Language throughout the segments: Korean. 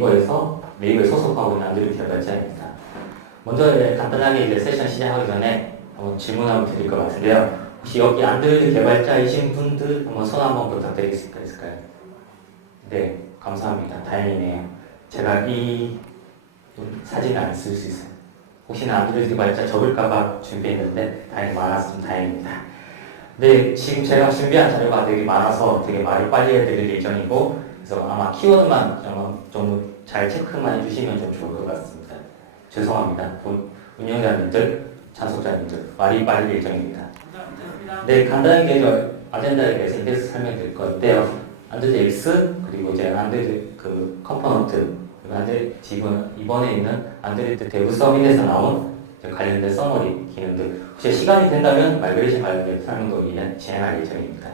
네이버에 소속하고 있는 안드로이드 개발자입니다. 먼저 간단하게 이제 세션 시작하기 전에 한번 질문 한번 드릴 것 같은데요. 혹시 여기 안드로이드 개발자이신 분들 한번 손 한번 부탁드릴 수 있을까요? 네, 감사합니다. 다행이네요. 제가 이 사진을 안 쓸 수 있어요. 혹시나 안드로이드 개발자 적을까봐 준비했는데 다행히 많았으면 다행입니다. 네, 지금 제가 준비한 자료가 되게 많아서 되게 말을 빨리 해드릴 예정이고, 그래서 아마 키워드만 좀 잘 체크만 해주시면 좀 좋을 것 같습니다. 죄송합니다. 운영자님들, 참석자님들, 말이 빨리 예정입니다. 네, 간단하게 아젠다에 대해서 인덱스 설명드릴 건데요. 안드로이드 X, 그리고 이제 안드로이드 그 컴포넌트, 지금 이번에 있는 안드로이드 데브 서밋에서 나온 관련된 서머리 기능들, 혹시 시간이 된다면 마이그레이션 관련된 설명도 진행할 예정입니다.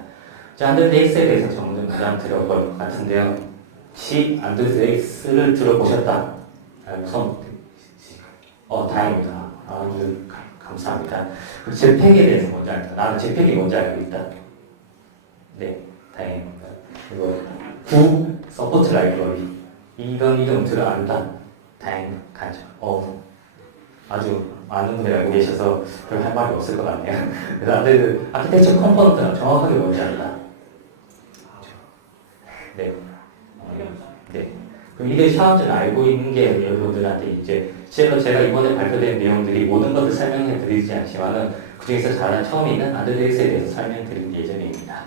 안드로이드 X에 대해서 정리를 드려볼 것 같은데요. 혹시 안드로이드 X를 들어보셨다? 우선 다행입니다. 아주 감사합니다. 제팩에 대해서 뭔지 알까? 나는 제팩이 뭔지 알고 있다. 네, 다행입니다. 그리고 구 서포트 라이브러리 이런 이름 들어 안다. 다행하죠. 아주 많은 분들이 알고 계셔서 별 할 말이 없을 것 같네요. 그래서 안드로이드 아키텍처 컴포넌트가 정확하게 뭔지 안다. 네. 네. 그럼 이게 샤워즈는 알고 있는 게 여러분들한테 이제 실제로 제가 이번에 발표된 내용들이 모든 것을 설명해 드리지 않지만은 그 중에서 가장 처음에 있는 안드로이드 X에 대해서 설명드릴 예정입니다.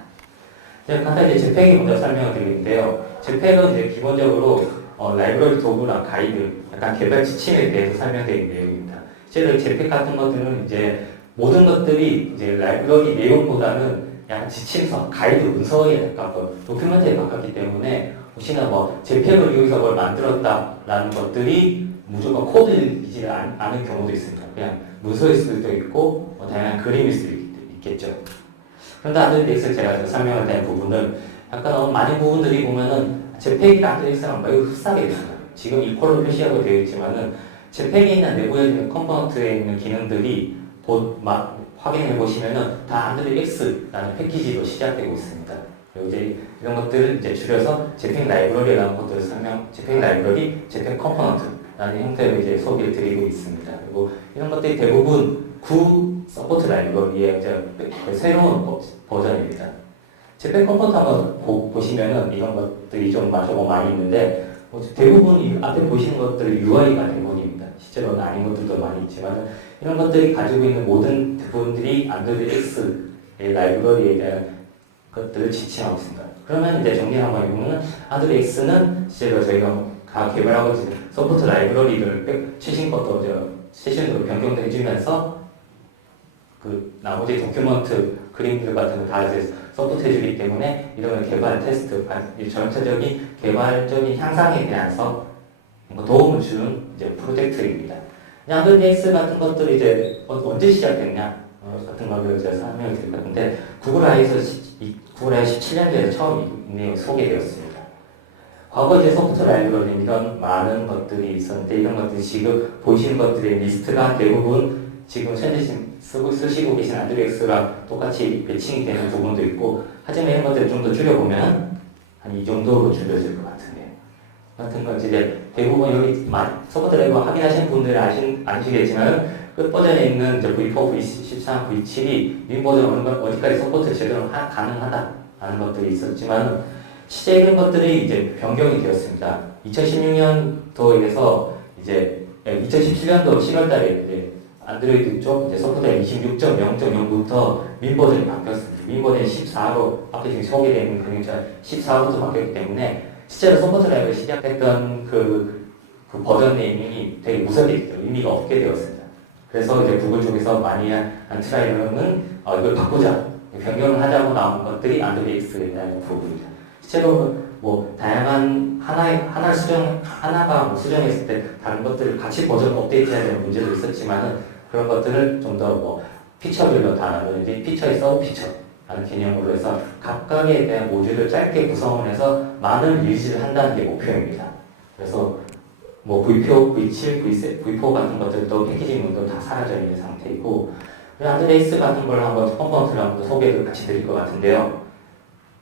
간단히 이제 제팩이 먼저 설명을 드리는데요. 제팩은 이제 기본적으로 라이브러리 도구랑 가이드, 약간 개발 지침에 대해서 설명드린 내용입니다. 실제로 제팩 같은 것들은 이제 모든 것들이 이제 라이브러리 내용보다는 약간 지침서, 가이드 문서에 가깝고 도큐멘트에 가깝기 때문에 혹시나 제팩을 이용해서 뭘 만들었다라는 것들이 무조건 코드이지 않은 경우도 있습니다. 그냥 문서일 수도 있고 다양한 그림일 수도 있겠죠. 그런데 안드로이드 X 제가 설명할 때 부분은 약간 많은 부분들이 보면은 제팩이랑 안드로이드 X랑 매우 흡사하게 됩니다. 지금 이퀄로 표시하고 되어 있지만은 제팩에 있는 내부의 컴포넌트에 있는 기능들이 확인해 보시면은 다 안드로이드 X라는 패키지로 시작되고 있습니다. 그리고 이제 이런 것들을 이제 줄여서 제팩 라이브러리라는 것들을 제팩 라이브러리, 제팩 컴포넌트라는 형태로 이제 소개를 드리고 있습니다. 그리고 이런 것들이 대부분 구 서포트 라이브러리의 이제 새로운 버전입니다. 제팩 컴포넌트 한번 보시면은 이런 것들이 좀 많이 있는데 대부분 앞에 보시는 것들이 UI가 대부분입니다. 실제로는 아닌 것들도 많이 있지만 이런 것들이 가지고 있는 모든 부분들이 안드로이드 X의 라이브러리에 대한 것들을 지칭하고 있습니다. 그러면 이제 정리 한번 해보면 안드로이드 X는 실제로 저희가 개발하고 있는 서포트 라이브러리를 최신 세션으로 변경도 해주면서 그 나머지 도큐먼트 그림들 같은 거 다 이제 서포트 해주기 때문에 이런 개발 테스트, 전체적인 개발적인 향상에 대해서 도움을 주는 이제 프로젝트입니다. 안드로이드 X 같은 것들이 이제 언제 시작됐냐 같은 거를 제가 설명을 드릴 건데 구글 아이에서 17년도에 처음 이 내용이 소개되었습니다. 과거 이제 소프트 라이브러리 이런 많은 것들이 있었는데 이런 것들이 지금 보이시는 것들의 리스트가 대부분 지금 현재 쓰시고 계신 안드로이드 X랑 똑같이 배칭이 되는 부분도 있고 하지만 이런 것들을 좀 더 줄여보면 한 이 정도로 줄여질 것 같은데요. 같은 건 이제 대부분 여기 서포트 라이브러리 확인하신 분들은 아시겠지만 끝 버전에 있는 이제 V4, V13, V7이 윈 버전 어디까지 서포트 제대로 가능하다라는 것들이 있었지만 실제 이런 것들이 이제 변경이 되었습니다. 2016년도에서 이제 2017년도 7월달에 이제 안드로이드 쪽 이제 소프트웨어 26.0.0부터 윈 버전이 바뀌었습니다. 윈 버전이 14로 앞에 지금 소개되어 있는 그림처럼 14부터 바뀌었기 때문에 실제로 소프트 라이브를 시작했던 그 버전 네이밍이 되게 무섭게 의미가 없게 되었습니다. 그래서 이제 구글 쪽에서 많이 한 트라이얼은 이걸 바꾸자, 변경을 하자고 나온 것들이 안드로이드 X에 대한 부분입니다. 실제로 다양한 하나가 수정했을 때 다른 것들을 같이 버전 업데이트해야 되는 문제도 있었지만은 그런 것들을 좀 더 피처별로 다루는지 피처의 서브 피처라는 개념으로 해서 각각에 대한 모듈을 짧게 구성을 해서 많은 리리즈를 한다는 게 목표입니다. 그래서 V4, V7, V4 같은 것들도 패키징도 다 사라져 있는 상태이고 안드로이드 X 같은 걸 한번 컴포넌트를 한번 소개를 같이 드릴 것 같은데요.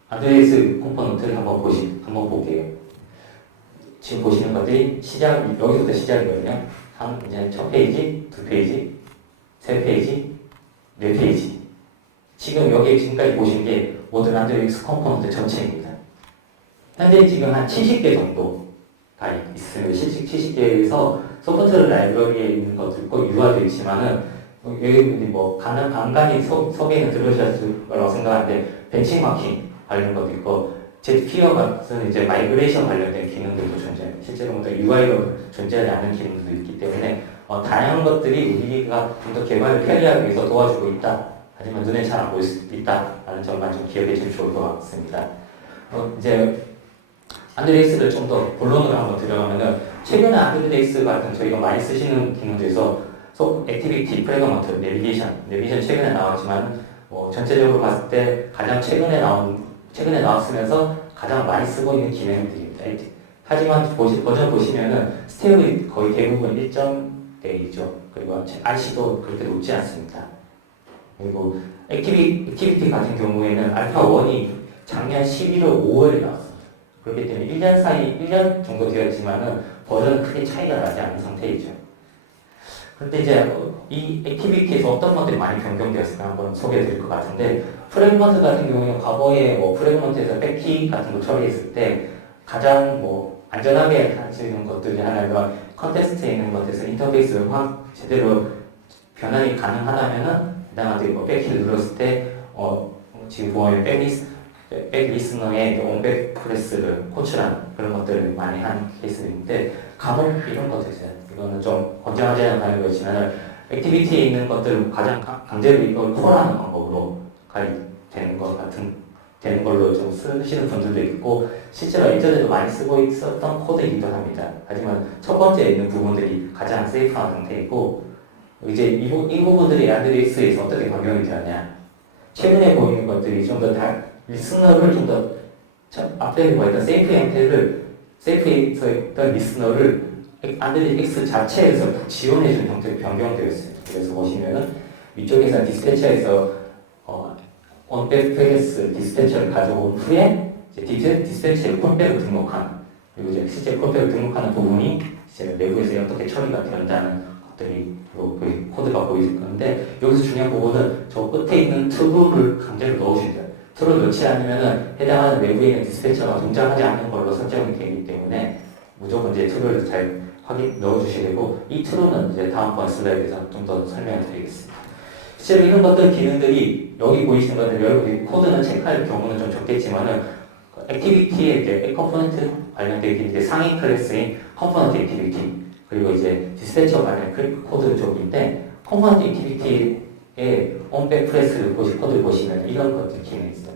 안드로이드 X 컴포넌트를 한번 볼게요. 지금 보시는 것들이 여기서부터 시작이거든요. 이제 첫 페이지, 두 페이지, 세 페이지, 네 페이지. 지금 여기 지금까지 보신 게 모든 안드로이드 컴포넌트 전체입니다. 현재 지금 한 70개 정도가 있습니다. 70개에서 소프트 라이브러리에 있는 것도 있고 UI도 있지만은 여러분들이 뭐 간간히 소개는 들으셨을 거라고 생각하는데 벤치마킹 관련 것도 있고 Z피어 같은 이제 마이그레이션 관련된 기능들도 존재합니다. 실제로 뭐 UI로 존재하지 않는 기능들도 있기 때문에 다양한 것들이 우리가 좀 더 개발을 편리하기 위해서 도와주고 있다. 하지만 눈에 잘 안 보일 수 있다라는 점만 좀 기억해 주시면 좋을 것 같습니다. 이제 안드레이스를 좀 더 본론으로 한번 들어가면은 최근에 안드레이스 같은 저희가 많이 쓰시는 기능 중에서 액티비티, 프래그먼트, 내비게이션 최근에 나왔지만 전체적으로 봤을 때 가장 최근에 나왔으면서 가장 많이 쓰고 있는 기능들입니다. 하지만 버전 보시면은 스텝이 거의 대부분 1.0이죠. 그리고 RC도 그렇게 높지 않습니다. 그리고 액티비티 같은 경우에는 알파 1이 작년 11월 5월에 나왔습니다. 그렇기 때문에 1년 정도 되었지만은 버전은 크게 차이가 나지 않은 상태이죠. 그런데 이제 이 액티비티에서 어떤 것들이 많이 변경되었을까 한번 소개해 드릴 것 같은데, 프래그먼트 같은 경우는 과거에 프래그먼트에서 백키 같은 거 처리했을 때 가장 안전하게 하시는 것들이 하나가 컨텍스트에 있는 것에서 인터페이스를 확 제대로 변환이 가능하다면은 그다음에 백키를 눌렀을 때 지금 보면 백 리스너의 온백 프레스를 호출한 그런 것들을 많이 한 케이스인데, 감옥 이런 것들 있어요. 이거는 좀 권장하지 않는 거지만 액티비티에 있는 것들을 가장 강제로 이걸 콜하는 방법으로 되는 걸로 좀 쓰시는 분들도 있고, 실제로 예전에도 많이 쓰고 있었던 코드이기도 합니다. 하지만 첫 번째 있는 부분들이 가장 세이프한 상태이고, 이제 이 부분들이 안드레이스에서 어떻게 적용이 되었냐. 최근에 보이는 것들이 좀 더 리스너를 좀 더 앞에 보였던 세이프에서 있던 리스너를 안드레이스 자체에서 지원해주는 형태로 변경되어 있습니다. 그래서 보시면은 위쪽에서 디스패처에서 온백페이스 디스패처를 가져온 후에 이제 디스패처에 콜백을 등록한, 그리고 이제 실제 콜백을 등록하는 부분이 이제 내부에서 어떻게 처리가 된다는 것들이 코드가 보이실 건데, 여기서 중요한 부분은 저 끝에 있는 트루를 강제로 넣으셔야 돼요. 트루를 넣지 않으면은 해당하는 내부에 있는 디스패처가 동작하지 않는 걸로 설정이 되기 때문에 무조건 이제 트루를 잘 넣어주셔야 되고, 이 트루는 이제 다음번 슬라이드에서 좀 더 설명을 드리겠습니다. 실제로 이런 것들 기능들이 여기 보이시는 것들 여러분이 코드는 체크할 경우는 좀 적겠지만은 액티비티에 이제 컴포넌트 관련된 이제 상위 클래스인 컴포넌트 액티비티, 그리고 이제 디스패처 관련 코드 쪽인데, 컴포넌트 액티비티의 온백 프레스 코드를 보시면 이런 것들 기능이 있어요.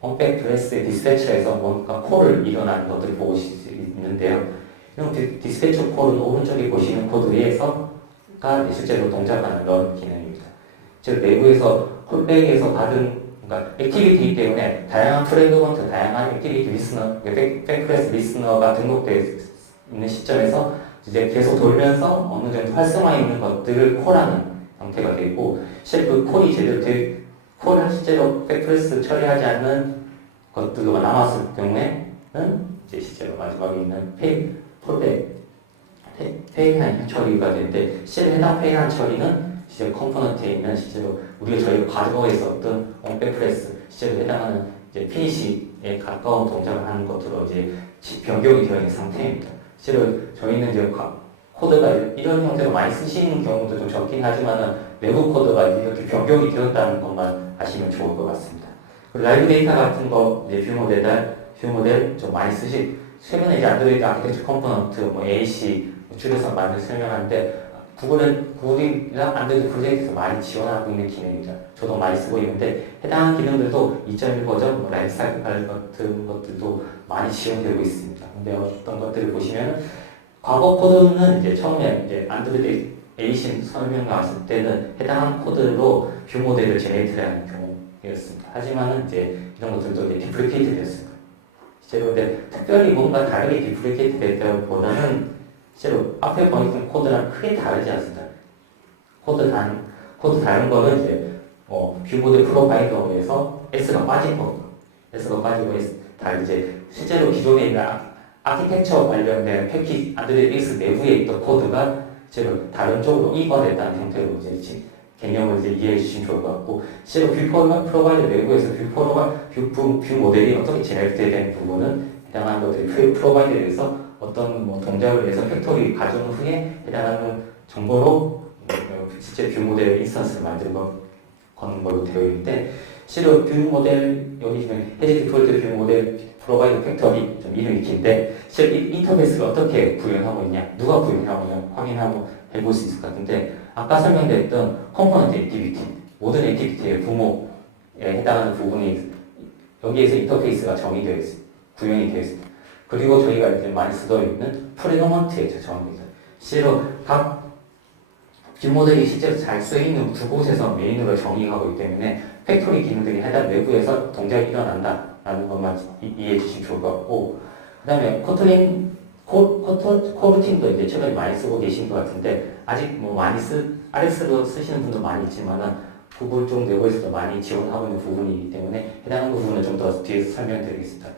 온백 프레스의 디스패처에서 뭔가 콜을 일어나는 것들을 보실 수 있는데요. 이런 디스패처 콜은 오른쪽에 보시는 코드에서가 실제로 동작하는 그런 기능입니다. 즉 내부에서 콜백에서 받은 액티비티이기 때문에 다양한 프래그먼트, 다양한 액티비티 리스너, 백프레스 리스너가 등록되어 있는 시점에서 이제 계속 돌면서 어느 정도 활성화 있는 것들을 콜하는 형태가 되고, 실제 그 콜이 제대로 콜을 실제로 백프레스 처리하지 않는 것들로 남았을 경우에는 이제 실제로 마지막에 있는 페이한 처리가 되는데, 실제 해당 페이한 처리는 실제 컴포넌트에 있는 실제로 저희가 가져가 있었던 온백프레스 실제로 해당하는 이제 피니시에 가까운 동작을 하는 것으로 이제 변경이 되어 있는 상태입니다. 실제로 저희는 이제 코드가 이런 형태로 많이 쓰시는 경우도 좀 적긴 하지만은 외부 코드가 이렇게 변경이 되었다는 것만 아시면 좋을 것 같습니다. 그리고 라이브 데이터 같은 거 이제 뷰 모델 좀 많이 최근에 이제 안드로이드 아키텍처 컴포넌트, AC 줄여서 많이 설명하는데, 구글이랑 안드로이드 프로젝트에서 많이 지원하고 있는 기능입니다. 저도 많이 쓰고 있는데, 해당 기능들도 2.1 버전, 라이프 사이클 같은 것들도 많이 지원되고 있습니다. 근데 어떤 것들을 보시면, 과거 코드는 이제 처음에 이제 안드로이드 에이신 설명 나왔을 때는 해당 코드로 뷰 모델을 제네이트하는 경우였습니다. 하지만은 이제 이런 것들도 이제 디플리케이트 됐습니다. 실제로 근데 특별히 뭔가 다르게 디플리케이트 됐다보다는 실제로 앞에 보이는 코드랑 크게 다르지 않습니다. 코드 다른 거는 이제 뷰 모델 프로바이더에서 S가 빠진 거, S가 빠지고 이제 실제로 기존에 있는 아키텍처 관련된 패키지 안드로이드 X 내부에 있던 코드가 실제로 다른 쪽으로 이관됐다는 형태로 이제 개념을 이제 이해해 주시면 좋을 것 같고, 실제로 뷰 프로바이더 내부에서 뷰 모델이 어떻게 제작되는 부분은 해당하는 것들이 프로바이더에서 어떤 뭐 동작을 위해서 팩토리 가정 후에 해당하는 정보로 실제 뷰 모델 인스턴스를 만들고 거는 걸로 되어 있는데, 실제로 뷰 모델 여기 지금 해지 디폴트 뷰 모델 프로바이더 팩터리 좀 이름이 긴데, 실제 인터페이스를 어떻게 구현하고 있냐, 누가 구현하고 있냐 확인하고 해볼 수 있을 것 같은데, 아까 설명드렸던 컴포넌트 액티비티, 모든 액티비티의 부모에 해당하는 부분이 여기에서 인터페이스가 정의되어 있습니다. 구현이 되어 있습니다. 그리고 저희가 이제 많이 쓰고 있는 프레도먼트에 적용됩니다. 실제로 각 뷰 모델이 실제로 잘 쓰이는 두 곳에서 메인으로 정의하고 있기 때문에 팩토리 기능들이 해당 내부에서 동작이 일어난다라는 것만 이해해 주시면 좋을 것 같고, 그 다음에 코틀린 코르틴도 이제 최근에 많이 쓰고 계신 것 같은데, 아직 뭐 많이 RX로 쓰시는 분도 많이 있지만은 구글 쪽 내부에서도 많이 지원하고 있는 부분이기 때문에 해당하는 부분은 좀 더 뒤에서 설명드리겠습니다.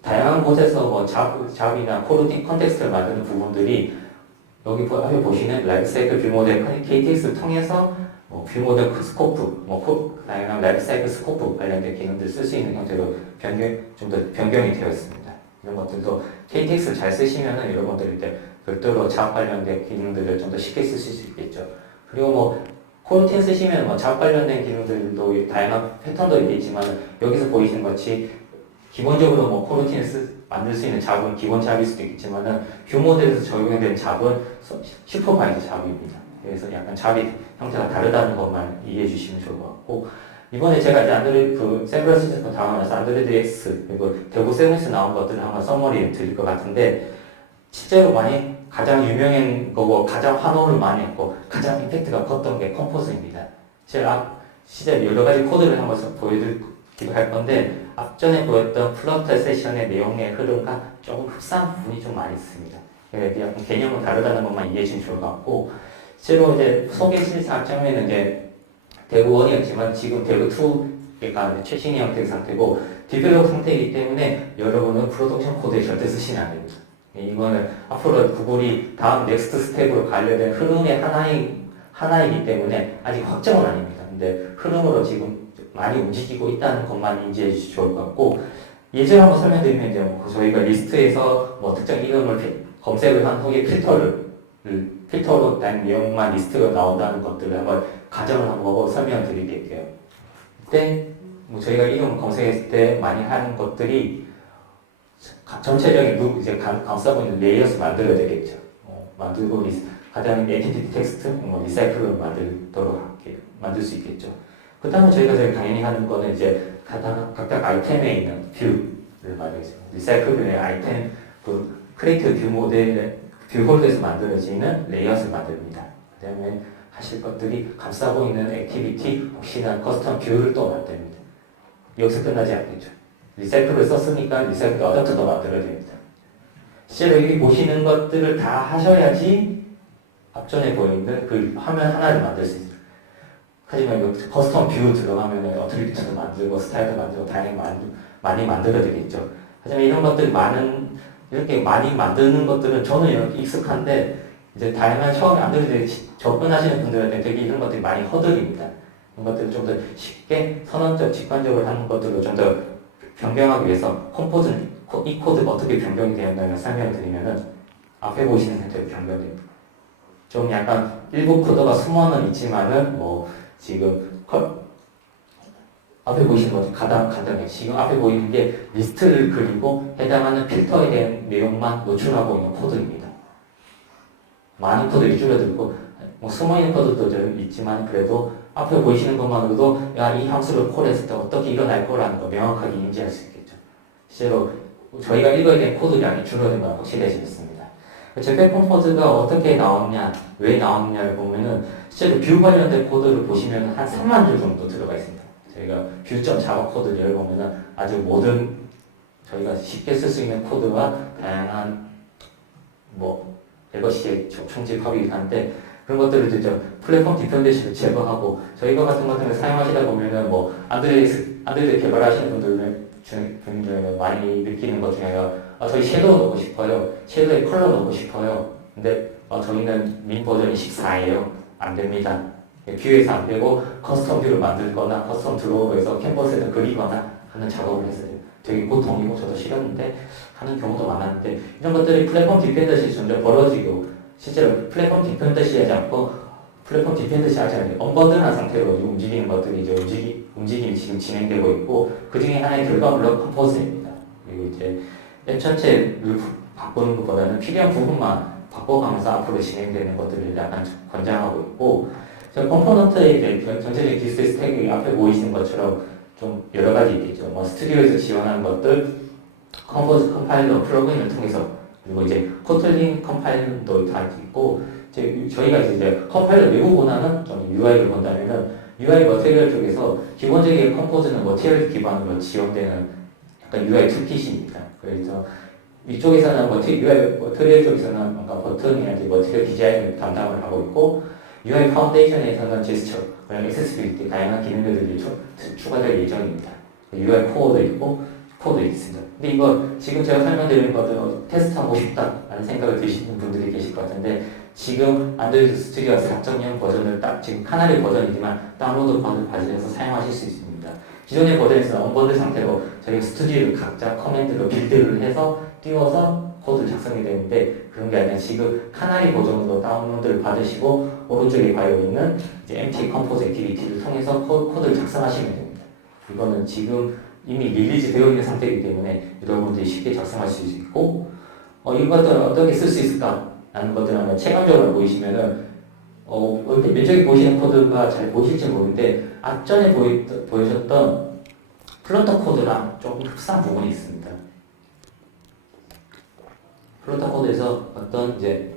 다양한 곳에서 뭐 잡이나 코르틴 컨텍스트를 만드는 부분들이 여기 앞에 보시는 라이프사이클 뷰 모델 KTX를 통해서 뷰 모델 스코프, 다양한 라이프사이클 스코프 관련된 기능들 쓸 수 있는 형태로 좀 더 변경이 되어 있습니다. 이런 것들도 KTX를 잘 쓰시면은 여러분들이 이제 별도로 잡 관련된 기능들을 좀 더 쉽게 쓰실 수 있겠죠. 그리고 뭐 코르틴 쓰시면 뭐 잡 관련된 기능들도 다양한 패턴도 있겠지만, 여기서 보이시는 것이 기본적으로 뭐 코르틴을 만들 수 있는 잡은 기본 잡일 수도 있겠지만은, 뷰 모델에서 적용된 잡은 슈퍼바이저 잡입니다. 그래서 약간 잡이 형태가 다르다는 것만 이해해 주시면 좋을 것 같고, 이번에 제가 이제 안드로이드 샌프란시스코 당하면서 안드로이드 X 그리고 대구 세븐에서 나온 것들을 한번 서머리 드릴 것 같은데, 실제로 많이 가장 유명한 거고 가장 환호를 많이 했고 가장 임팩트가 컸던 게 컴포즈입니다. 제가 실제 여러 가지 코드를 한번 보여드리기도 할 건데, 앞전에 보였던 플러터 세션의 내용의 흐름과 조금 흡사한 부분이 좀 많이 있습니다. 약간 개념은 다르다는 것만 이해해 주시면 좋을 것 같고, 실제로 이제 소개실 상점에는 이제 대구 1이었지만 지금 대구 2가 최신의 형태의 상태고 디벨롭 상태이기 때문에 여러분은 프로덕션 코드에 절대 쓰시면 안 됩니다. 이거는 앞으로 구글이 다음 넥스트 스텝으로 가려는 흐름의 하나이기 때문에 아직 확정은 아닙니다. 근데 흐름으로 지금 많이 움직이고 있다는 것만 인지해 주시면 좋을 것 같고, 예제를 한번 설명드리면 이제 저희가 리스트에서 뭐 특정 이름을 검색을 한 후에 필터로 된 내용만 리스트가 나온다는 것들을 한번 가정을 한번 보고 설명을 드릴게요. 그때 뭐 저희가 이름 검색했을 때 많이 하는 것들이 전체적인 이제 감싸고 있는 레이어스 만들어야 되겠죠. 만들고 가장 엔티티 텍스트, 리사이클을 만들 수 있겠죠. 그 다음에 저희가 제일 당연히 하는 거는 이제 각각 아이템에 있는 뷰를 만들죠. 리사이클의 아이템, 크리에이트 뷰 모델, 뷰 홀더에서 만들어지는 레이아웃을 만듭니다. 그 다음에 하실 것들이 감싸고 있는 액티비티, 혹시나 커스텀 뷰를 또 만듭니다. 여기서 끝나지 않겠죠. 리사이클을 썼으니까 리사이클 어댑터도 만들어야 됩니다. 실제로 여기 보시는 것들을 다 하셔야지 앞전에 보이는 그 화면 하나를 만들 수 있어요. 하지만 커스텀 뷰 들어가면 어트리뷰트도 만들고 스타일도 만들고 다양히 많이 만들어야 되겠죠. 하지만 이런 것들이 이렇게 많이 만드는 것들은 저는 이렇게 익숙한데, 이제 다양한 처음에 안드로이드에 접근하시는 분들한테 되게 이런 것들이 많이 허들입니다. 이런 것들을 좀 더 쉽게 선언적, 직관적으로 하는 것들로 좀 더 변경하기 위해서 이 코드가 어떻게 변경이 되었나를 설명을 드리면은 앞에 보시는 형태로 변경됩니다. 좀 약간 일부 코드가 숨어는 있지만은 지금 앞에 보시는 것도 간단해. 지금 앞에 보이는 게 리스트를 그리고 해당하는 필터에 대한 내용만 노출하고 있는 코드입니다. 많은 코드들이 줄어들고 숨어있는 코드도 좀 있지만 그래도 앞에 보이시는 것만으로도 이 함수를 콜했을 때 어떻게 일어날 거라는 거 명확하게 인지할 수 있겠죠. 실제로 저희가 읽어야 되는 코드량이 줄어든 건 확실해지겠습니다. 제팩 컴포즈가 어떻게 나왔냐, 왜 나왔냐를 보면은 실제로 뷰 관련된 코드를 보시면 한 3만 줄 정도 들어가 있습니다. 저희가 뷰점 자바 코드를 열어보면은 아주 모든 저희가 쉽게 쓸 수 있는 코드와 다양한 이것이 총집합이긴 한데, 그런 것들을 이제 플랫폼 디펜던시를 제거하고 저희가 같은 것들을 사용하시다 보면은 안드로이드 개발하시는 분들 많이 느끼는 것 중에 저희 섀도우 넣고 싶어요. 섀도우에 컬러 넣고 싶어요. 근데 저희는 민 버전이 14예요. 안 됩니다. 뷰에서 안 되고 커스텀 뷰를 만들거나 커스텀 드로우로 해서 캔버스에다 그리거나 하는 작업을 했어요. 되게 고통이고 저도 싫었는데 하는 경우도 많았는데 이런 것들이 플랫폼 디펜더시 점점 벌어지고 실제로 플랫폼 디펜더시 하지 않고 플랫폼 디펜더시 하지 않고 언버든한 상태로 움직이는 것들이 이제 움직임이 지금 진행되고 있고 그 중에 하나의 결과물로 컴포즈입니다. 그리고 이제 앱 전체를 바꾸는 것보다는 필요한 부분만 바꿔가면서 앞으로 진행되는 것들을 약간 권장하고 있고 컴포넌트에 대해 전체적인 기술 스택이 앞에 보이시는 것처럼 좀 여러 가지 있겠죠. 스튜디오에서 지원하는 것들, 컴포즈 컴파일러 플러그인을 통해서 그리고 이제 코틀린 컴파일러도 다 있고 저희가 이제 컴파일러 내부 권한은 좀 UI를 본다면은 UI 머티리얼 쪽에서 기본적인 컴포즈는 머티리얼 기반으로 지원되는 약간 UI 툴킷입니다. 그래서 이쪽에서는 UI 머티리얼 쪽에서는 아까 버튼이나 머티리얼 디자인을 담당을 하고 있고 UI 파운데이션에서는 제스처, 액세시빌리티, 다양한 기능들이 추가될 예정입니다. UI 코어도 있고, 코어도 있습니다. 근데 이거 지금 제가 설명드리는 것들 테스트하고 싶다라는 생각을 드시는 분들이 계실 것 같은데 지금 안드로이드 스튜디오 4.0 버전을 딱 지금 카나리 버전이지만 다운로드 버전 받으셔서 사용하실 수 있습니다. 기존의 버전에서는 언버드 상태로 저희가 스튜디오를 각자 커맨드로 빌드를 해서 띄워서 코드를 작성이 되는데 그런 게 아니라 지금 카나리 버전으로 다운로드를 받으시고 오른쪽에 바이오 있는 이제 MT 컴포즈 액티비티를 통해서 코드를 작성하시면 됩니다. 이거는 지금 이미 릴리즈 되어 있는 상태이기 때문에 여러분들이 쉽게 작성할 수 있고 이것들은 어떻게 쓸 수 있을까? 라는 것들은 체감적으로 보이시면은 이렇게 면적이 보이시는 코드가 잘 보이실지 모르는데 앞전에 보여줬던 플러터 코드랑 조금 흡사한 부분이 있습니다. 플러터 코드에서 어떤 이제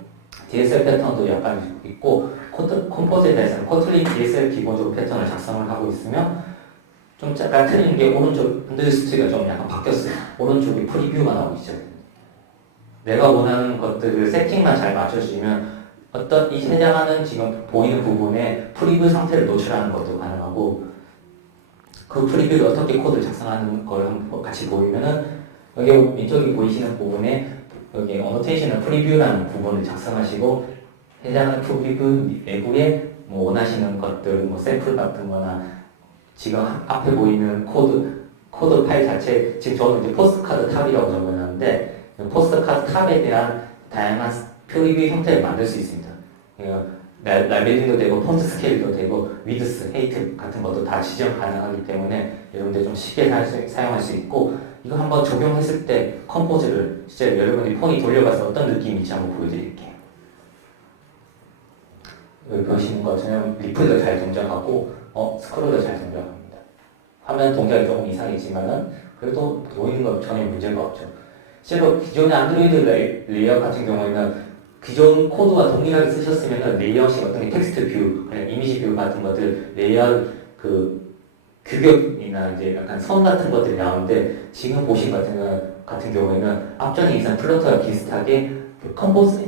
DSL 패턴도 약간 있고 컴포즈에 대해서는 코틀린 DSL 기본적으로 패턴을 작성을 하고 있으면 좀 약간 틀린 게 오른쪽 안드로이드 좀 약간 바뀌었어요. 오른쪽이 프리뷰가 나오기 시작해요. 내가 원하는 것들을 세팅만 잘 맞춰주면 어떤 이 해당하는 지금 보이는 부분에 프리뷰 상태를 노출하는 것도 가능하고 그 프리뷰를 어떻게 코드를 작성하는 걸 한번 같이 보이면은 여기 왼쪽에 보이시는 부분에 여기 어노테이션을 프리뷰라는 부분을 작성하시고 해당하는 프리뷰 내부에 뭐 원하시는 것들 샘플 같은 거나 지금 앞에 보이는 코드 파일 자체 지금 저는 이제 포스트카드 탑이라고 적어놨는데 포스트카드 탑에 대한 다양한 프리뷰 형태를 만들 수 있습니다. 라벨링도 되고 폰트 스케일도 되고 위드스, 헤이트 같은 것도 다 지정 가능하기 때문에 여러분들 좀 쉽게 사용할 수 있고 이거 한번 적용했을 때 컴포즈를 실제 여러분이 폰이 돌려가서 어떤 느낌인지 한번 보여드릴게요. 여기 보시는 것처럼 리플도 잘 동작하고 스크롤도 잘 동작합니다. 화면 동작이 조금 이상이지만은 그래도 보이는 건 전혀 문제가 없죠. 실제로 기존의 안드로이드 레이아웃 같은 경우에는 기존 코드와 동일하게 쓰셨으면 레이아웃이 어떤 게 텍스트 뷰, 그냥 이미지 뷰 같은 것들 레이아웃 규격이나 이제 약간 선 같은 것들이 나오는데 지금 보신 같은 경우에는 앞전에 있었던 플러터와 비슷하게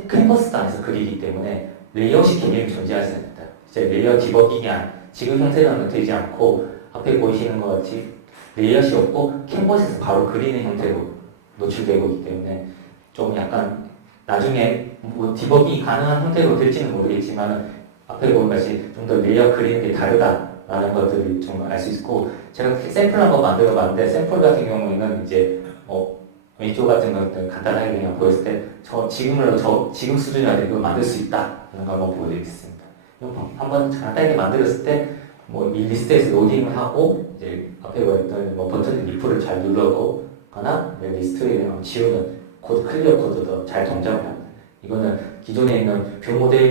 캔버스 안에서 그리기 때문에 레이아웃이 개념이 존재하지 않는다. 이제 레이아웃 디버깅이 지금 형태로는 되지 않고 앞에 보이시는 것 같이 레이아웃이 없고 캔버스에서 바로 그리는 형태로 노출되고 있기 때문에 좀 약간 나중에 뭐 디버깅이 가능한 형태로 될지는 모르겠지만 앞에 보는 것이 좀 더 레이아웃 그리는 게 다르다라는 것들을 좀 알 수 있고 제가 샘플 한번 만들어 봤는데 샘플 같은 경우에는 이제 왼쪽 같은 것들 간단하게 그냥 보였을 때 지금 수준이 아니고 만들 수 있다라는 걸 한번 보여드리겠습니다. 한번 간단하게 만들었을 때 이 리스트에서 로딩을 하고 이제 앞에 보였던 버튼 리플을 잘 눌러거나 리스트에 지우는 코드 클리어 코드도 잘 동작을 합니다. 이거는 기존에 있는 뷰 모델에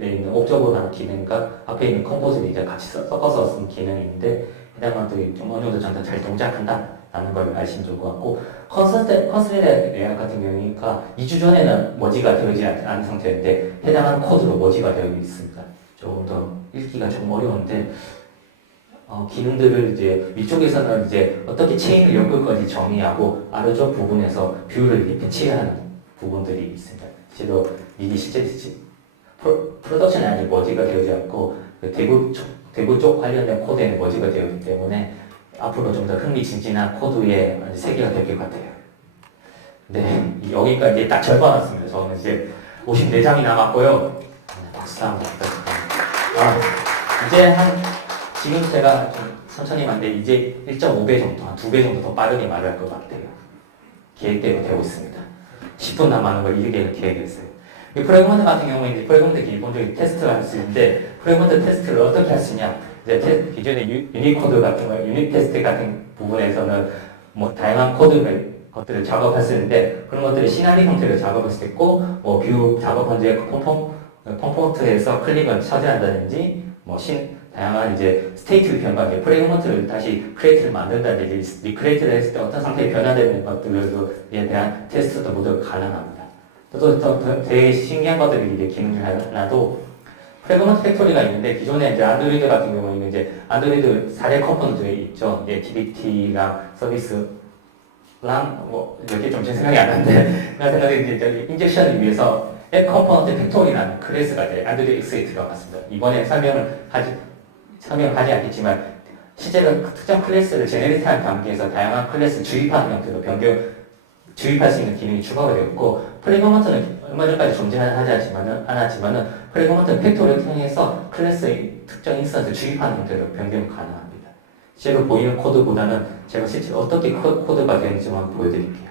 있는 옵저버라는 기능과 앞에 있는 컴포즈를 이제 같이 섞어서 쓴 기능인데 해당 것들이 좀 어느 정도 잘 동작한다라는 걸 아시면 좋을 것 같고 컨스트레이트 레이아웃 같은 경우니까 2주 전에는 머지가 되어있지 않은 상태인데 해당하는 코드로 머지가 되어 있습니다. 조금 더 읽기가 좀 어려운데 기능들을 이제 위쪽에서는 이제 어떻게 체인을 엮을 건지 정의하고 아래쪽 부분에서 뷰를 이렇게 배치하는 부분들이 있습니다. 실제로 이게 실제 프로덕션이 아직 머지가 되어지 않고 대구 쪽 관련된 코드에는 머지가 되어 있기 때문에 앞으로 좀 더 흥미진진한 코드의 세계가 될 것 같아요. 네, 여기까지 딱 절반 왔습니다. 저는 이제 54장이 남았고요. 박수 한번 부탁드립니다. 이제 지금 제가 좀 천천히 만데 이제 1.5배 정도, 한 2배 정도 더 빠르게 말할 것 같아요. 계획대로 되고 있습니다. 10분 남았는 걸 이렇게 계획했어요. 이 프레그먼트 같은 경우에 이제 프레그먼트 기본적인 테스트를 할 수 있는데 프레그먼트 테스트를 어떻게 할 수 있냐? 이제 기존의 유니코드 같은 거, 유닛 테스트 같은 부분에서는 뭐 다양한 것들을 작업할 수 있는데 그런 것들을 시나리 형태로 작업할 수 있고 뭐 뷰 작업한 뒤에 컴포트에서 클릭을 처리한다든지 뭐 다양한 이제 스테이트 변화, 프레그먼트를 다시 크레이트를 만든다든지 리크레이트를 했을 때 어떤 상태에 변화되는 것들에 대한 테스트도 모두 가능합니다. 또 되게 신기한 것들이 이제 기능이 하나도 프레그먼트 팩토리가 있는데 기존에 이제 안드로이드 같은 경우에는 이제 안드로이드 4대 컴포넌트가 있죠. 액티비티랑 서비스랑 뭐 이렇게 좀 제 생각이 안 나는데 그 생각에 이제 인젝션을 위해서 앱 컴포넌트 팩토리라는 클래스가 이제 안드로이드 X에 들어갔습니다. 이번에 설명을 하지 않겠지만 실제로 특정 클래스를 제네레이트하는 단계에서 다양한 클래스 주입하는 형태로 주입할 수 있는 기능이 추가가 되었고 프레그먼트는 얼마 전까지 존재하지 않았지만은 프레그먼트 팩토리를 통해서 클래스의 특정 인스턴스 주입하는 형태로 변경 가능합니다. 실제로 보이는 코드보다는 제가 실제로 어떻게 코드가 되는지만 보여드릴게요.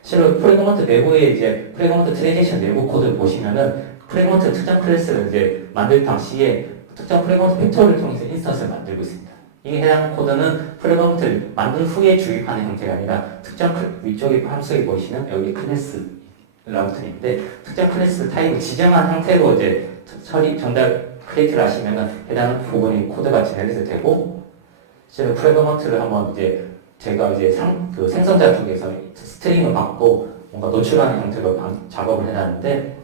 실제로 프레그먼트 내부에 이제 프레그먼트 트랜지션 내부 코드를 보시면은 프레그먼트 특정 클래스를 이제 만들 당시에 특정 프레그먼트 팩토리를 통해서 인스턴스를 만들고 있습니다. 이에 해당 코드는 프레그먼트를 만든 후에 주입하는 형태가 아니라 특정 위쪽에 함수에 보시면 여기 클래스라고 되는데 특정 클래스 타입을 지정한 형태로 이제 전달 크리에이트를 하시면은 해당 부분이 코드가 제너레이트 되고 실제로 프레그먼트를 한번 이제 제가 이제 생성자 쪽에서 스트링을 받고 뭔가 노출하는 형태로 작업을 해놨는데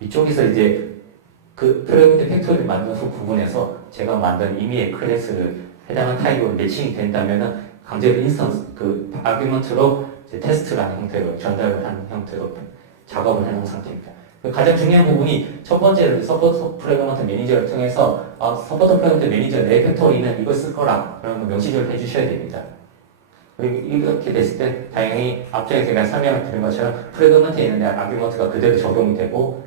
이쪽에서 이제 그 프레그먼트 팩토리를 만든 후 부분에서 제가 만든 임의의 클래스를 해당한 타입으로 매칭이 된다면은 강제로 인스턴스 아규먼트로 테스트라는 형태로 전달을 하는 형태로 작업을 해놓은 상태입니다. 가장 중요한 부분이 첫 번째로 서포트 프레그먼트 매니저를 통해서 서포트 프레그먼트 매니저 내 팩토리는 이걸 쓸 거라 그런 거 명시를 해주셔야 됩니다. 그리고 이렇게 됐을 때 다행히 앞전에 제가 설명을 드린 것처럼 프레그먼트에 있는 아규먼트가 그대로 적용이 되고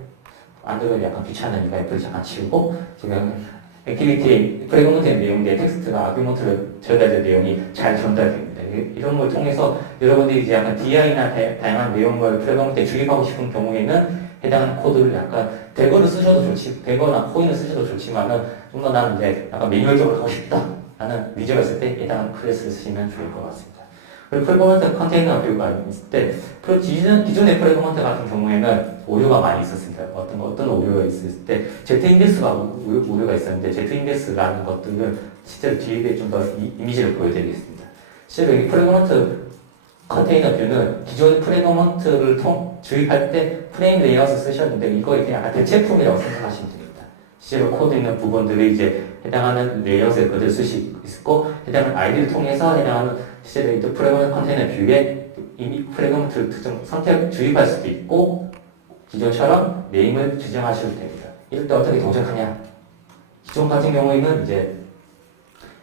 안드로이드 약간 귀찮으니까 애플 잠깐 치우고 지금 액티비티 프레그먼트의 내용인데 텍스트가 아규먼트를 전달된 내용이 잘 전달됩니다. 이런 걸 통해서 여러분들이 이제 약간 DI나 다양한 내용을 프레그먼트에 주입하고 싶은 경우에는 해당하는 코드를 약간 대거를 쓰셔도 좋지, 대거나 코인을 쓰셔도 좋지만은 좀 더 나는 이제 약간 매뉴얼적으로 하고 싶다 라는 위주가 있을 때 해당하는 클래스를 쓰시면 좋을 것 같습니다. 그리고 프레그먼트 컨테이너 뷰가 있을 때 기존의 프레그먼트 같은 경우에는 오류가 많이 있었습니다. 어떤 오류가 있을 때 Z인덱스가 오류가 있었는데 Z인덱스라는 것들을 실제로 뒤에 좀 더 이미지를 보여드리겠습니다. 실제로 이 프레그먼트 컨테이너 뷰는 기존 프레그먼트를 주입할 때 프레임 레이아웃을 쓰셨는데 이거 이렇게 약간 대체품이라고 생각하시면 됩니다. 실제로 코드 있는 부분들이 이제 해당하는 레이아웃을 그대로 쓸 수 있고 해당하는 아이디를 통해서 해당하는 실제로 이 프레그먼트 컨테이너 뷰에 이미 프레그먼트를 특정 주입할 수도 있고 기존처럼 네임을 지정하셔도 됩니다. 이럴 때 어떻게 동작하냐? 기존 같은 경우에는 이제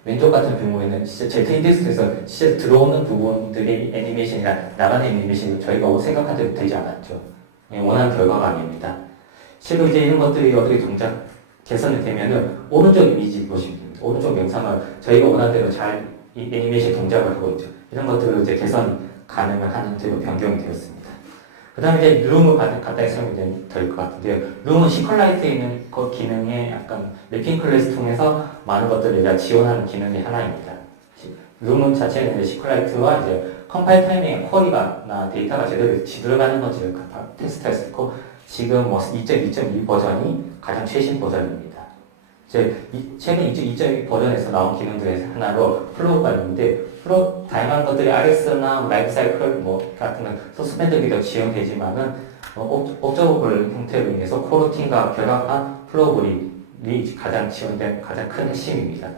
왼쪽 같은 경우에는 실제 Z인덱스에서 실제 들어오는 부분들의 애니메이션이나 나가는 애니메이션이 저희가 생각한 대로 되지 않았죠. 원하는 결과가 아닙니다. 실제로 이제 이런 것들이 어떻게 개선이 되면은 오른쪽 이미지 보시면 됩니다. 오른쪽 영상을 저희가 원하는 대로 잘 애니메이션 동작을 하고 있죠. 이런 것들을 이제 개선 가능한 형태로 변경이 되었습니다. 그 다음에 이제 룸을 간단히 설명이 될 것 같은데요. 룸은 시컬라이트에 있는 그 기능에 약간 래핑 클래스 통해서 많은 것들을 지원하는 기능의 하나입니다. 룸은 자체는 이제 시컬라이트와 이제 컴파일 타이밍에 쿼리나 데이터가 제대로 들어가는 건지를 테스트했었고 지금 뭐 2.2.2 버전이 가장 최신 버전입니다. 이제 최근 2.2 버전에서 나온 기능들의 하나로 플로우가 있는데 다양한 것들이 RX나 라이프 사이클 같은 건 서스펜드기도 지원되지만은 옵저버블 형태로 인해서 코루틴과 결합한 플로우블이 가장 지원된 가장 큰 핵심입니다.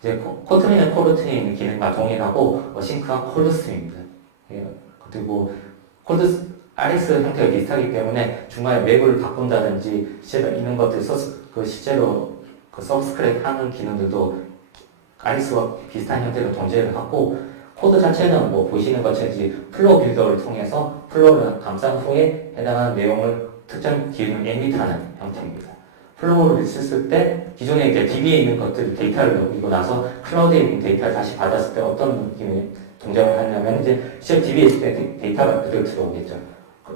이제 코트린은 코루틴 기능과 동일하고 싱크와 콜드스트림입니다. 그리고 RX 형태가 비슷하기 때문에 중간에 맵을 바꾼다든지 실제로 있는 것들 실제로 서브스크랩 하는 기능들도 RX와 비슷한 형태로 동제를 하고 코드 자체는 뭐 보시는 것처럼 이제 플로우 빌더를 통해서 플로우를 감싼 후에 해당하는 내용을 특정 기능을 에밋하는 형태입니다. 플로우를 썼을 때 기존에 이제 DB에 있는 것들 데이터를 넣고 나서 클라우드에 있는 데이터를 다시 받았을 때 어떤 느낌의 동작을 하냐면 이제 실제 DB에 있을 때 데이터가 그대로 들어오겠죠.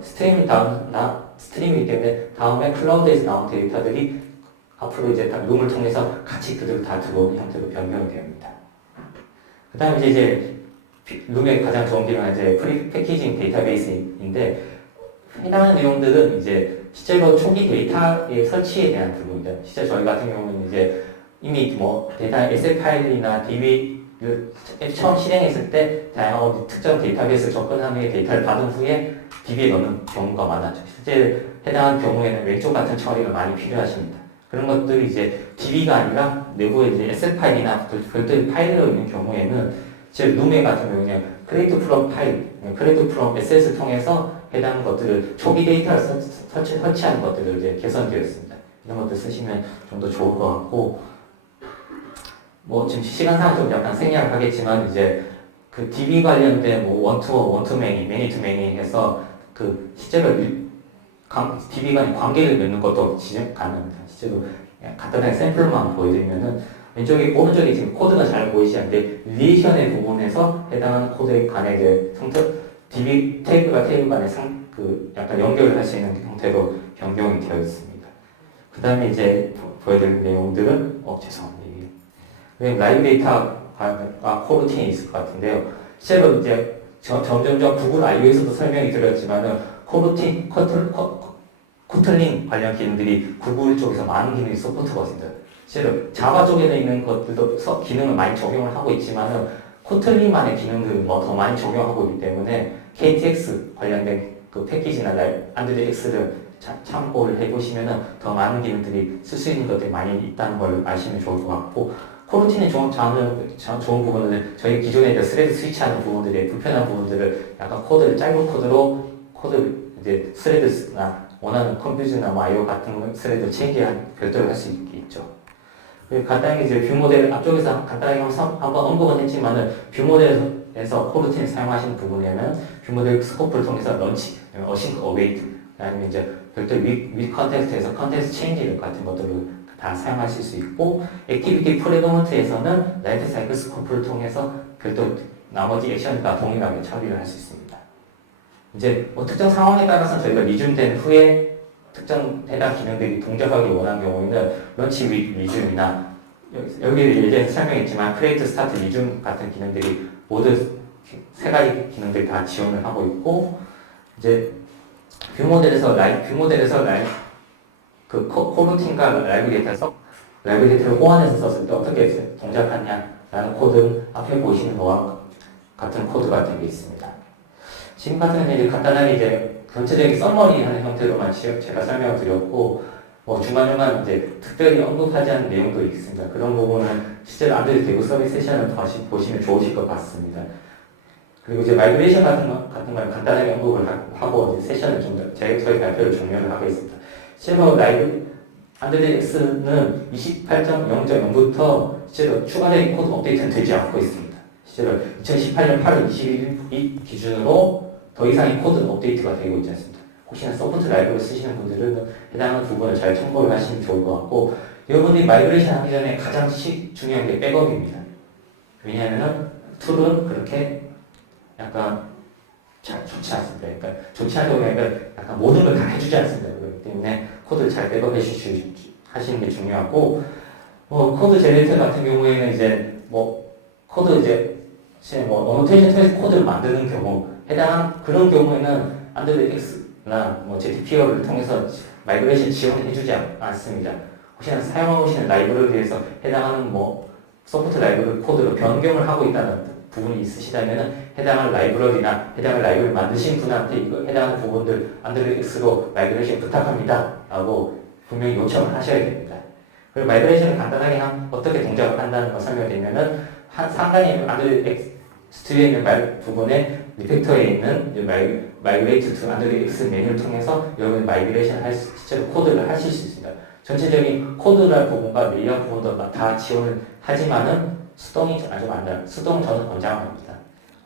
스트림이기 때문에 다음에 클라우드에서 나온 데이터들이 앞으로 이제 룸을 통해서 같이 그대로 다 들어오는 형태로 변경이 됩니다. 그 다음에 이제 룸의 가장 좋은 기능은 이제 프리 패키징 데이터베이스인데 해당하는 내용들은 이제 실제로 초기 데이터의 설치에 대한 부분입니다. 실제 저희 같은 경우는 이제 이미 뭐 데이터 엑셀 파일이나 DB를 처음 실행했을 때 다양한 특정 데이터베이스 접근한 후에 데이터를 받은 후에 DB에 넣는 경우가 많았죠. 실제 해당하는 경우에는 왼쪽 같은 처리가 많이 필요하십니다. 그런 것들이 이제 DB가 아니라 내부에 이제 엑셀 파일이나 별도의 파일로 있는 경우에는 즉 룸에 같은 경우는 크리에이트 프롬 파일, 크리에이트 프롬 SS 통해서 해당 것들을 초기 데이터를 설치하는 것들을 이제 개선되어 있습니다. 이런 것들 쓰시면 좀 더 좋을 것 같고, 뭐 지금 시간상 좀 약간 생략하겠지만 이제 그 DB 관련된 뭐 원투 매니, 매니 투 매니 해서 그 실제로 DB 간의 관계를 맺는 것도 지금 가능합니다. 실제로 간단하게 샘플만 보여드리면은 왼쪽에 오른쪽에 지금 코드가 잘 보이지 않는데 릴레이션의 부분에서 해당하는 코드에 관해 이제 DB 테이블과 테이블 간의 그 약간 연결을 할 수 있는 형태로 변경이 되어 있습니다. 그 다음에 이제 보여드릴 내용들은 죄송합니다. 라이브 데이터가 코루틴이 있을 것 같은데요. 실제로 이제 점점점 구글 I/O에서도 설명이 드렸지만은 코루틴, 코틀링 관련 기능들이 구글 쪽에서 많은 기능이 서포트가 있습니다. 실제로 자바 쪽에 있는 것들도 기능을 많이 적용을 하고 있지만은 코틀링만의 기능들을 뭐 더 많이 적용하고 있기 때문에 KTX 관련된 그 패키지나 안드로이드 X를 참고를 해보시면은 더 많은 기능들이 쓸 수 있는 것들이 많이 있다는 걸 아시면 좋을 것 같고, 코루틴의 좋은 부분은 저희 기존에 스레드 스위치하는 부분들의 불편한 부분들을 약간 짧은 코드로 이제 스레드나 원하는 컴퓨즈나 뭐 IO 같은 스레드 체인지 별도로 할 수 있겠죠. 간단하게 이제 뷰 모델 앞쪽에서 간단하게 한번 언급은 했지만은 뷰 모델에서 코루틴을 사용하시는 부분에는 뷰 모델 스코프를 통해서 런치, 어싱크 어웨이트, 아니면 이제 별도 윗 컨텍스트에서 컨텍스트 체인지 같은 것들을 다 사용하실 수 있고, 액티비티 프레그먼트에서는 라이프 사이클 스코프를 통해서 별도 나머지 액션과 동일하게 처리를 할 수 있습니다. 이제 뭐 특정 상황에 따라서 저희가 리줌된 후에 특정 해당 기능들이 동작하기 원하는 경우에는 런치 리줌이나 여기 예전에 설명했지만 크리에이트 스타트 리줌 같은 기능들이 모두 세 가지 기능들이 다 지원을 하고 있고, 이제 뷰 모델에서 그 코루틴과 라이브 데이터를 호환해서 썼을 때 어떻게 동작하냐라는 코드는 앞에 보시는 거와 같은 코드가 되게 있습니다. 지금 같은 경우는 간단하게 이제 전체적인 썸머리 하는 형태로만 제가 설명을 드렸고, 뭐 중간중간 이제 특별히 언급하지 않은 내용도 있습니다. 그런 부분은 실제로 안드로이드 대구 서비스 세션을 다시 보시면 좋으실 것 같습니다. 그리고 이제 마이그레이션 같은 걸 간단하게 언급을 하고 이제 세션을 저희 발표를 종료를 하겠습니다. 실제로 안드로이드 X는 28.0.0부터 실제로 추가적인 코드 업데이트는 되지 않고 있습니다. 실제로 2018년 8월 21일 기준으로 더 이상의 코드 업데이트가 되고 있지 않습니다. 혹시나 서포트 라이브를 쓰시는 분들은 해당하는 부분을 잘 참고를 하시면 좋을 것 같고, 여러분들이 마이그레이션 하기 전에 가장 중요한 게 백업입니다. 왜냐하면 툴은 그렇게 약간 좋지 않습니다. 그러니까 좋지 않다고 하니까 약간 모든 걸 다 해주지 않습니다. 그렇기 때문에 코드를 잘 백업해 하시는 게 중요하고, 코드 제네레이터 같은 경우에는 이제 코드 어노테이션 통해서 코드를 만드는 경우, 해당한 그런 경우에는 안드로이드 X나 ZPO를 통해서 마이그레이션 지원을 해주지 않습니다. 혹시나 사용하고 계시는 라이브러리에서 해당하는 소프트 라이브러리 코드로 변경을 하고 있다는 부분이 있으시다면 해당하는 라이브러리나 해당하는 라이브러리 만드신 분한테 이거 해당하는 부분들 안드로이드 X로 마이그레이션 부탁합니다 라고 분명히 요청을 하셔야 됩니다. 그리고 마이그레이션을 간단하게 어떻게 동작을 한다는 걸 설명드리면은 상단에 안드로이드 X 스튜디오에 있는 부분에 리팩터에 있는 마이그레이트 투 안드로이드 X 메뉴를 통해서 여러분이 마이그레이션 실제로 코드를 하실 수 있습니다. 전체적인 코드랄 부분과 레이아웃 부분도 다 지원을 하지만은 수동이 아주 많아요. 수동은 저는 권장합니다.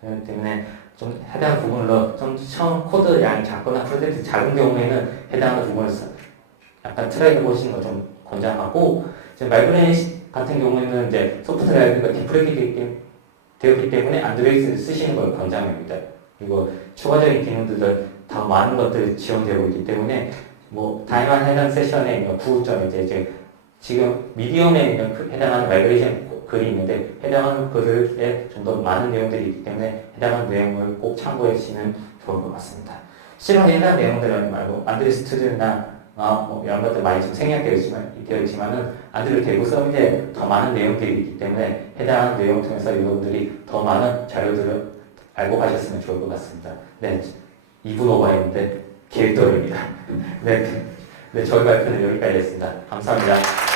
그렇기 때문에 좀 해당 부분으로 좀 처음 코드 양이 작거나 프로젝트 작은 경우에는 해당하는 부분을 약간 트라이 해보시는 걸 좀 권장하고, 지금 마이크로네시 같은 경우에는 이제 소프트 라이브러리가 디플레이트 되었기 때문에 안드로이드 쓰시는 걸 권장합니다. 그리고 추가적인 기능들도 더 많은 것들이 지원되고 있기 때문에 뭐 다양한 해당 세션에 있는 구점 이제 지금 미디엄에 있는 해당하는 마이그레이션 글이 있는데 해당하는 글에 좀 더 많은 내용들이 있기 때문에 해당하는 내용을 꼭 참고해 주시면 좋을 것 같습니다. 실험 해당 내용들은 말고 안드로이드 스튜디오나 뭐 이런 것들 많이 좀 생략되어 있지만은 안드로이드 대부 서밋에 더 많은 내용들이 있기 때문에 해당하는 내용 통해서 여러분들이 더 많은 자료들을 알고 가셨으면 좋을 것 같습니다. 네, 2분 오버했는데 계획대로입니다. 네, 저희 발표는 여기까지 했습니다. 감사합니다.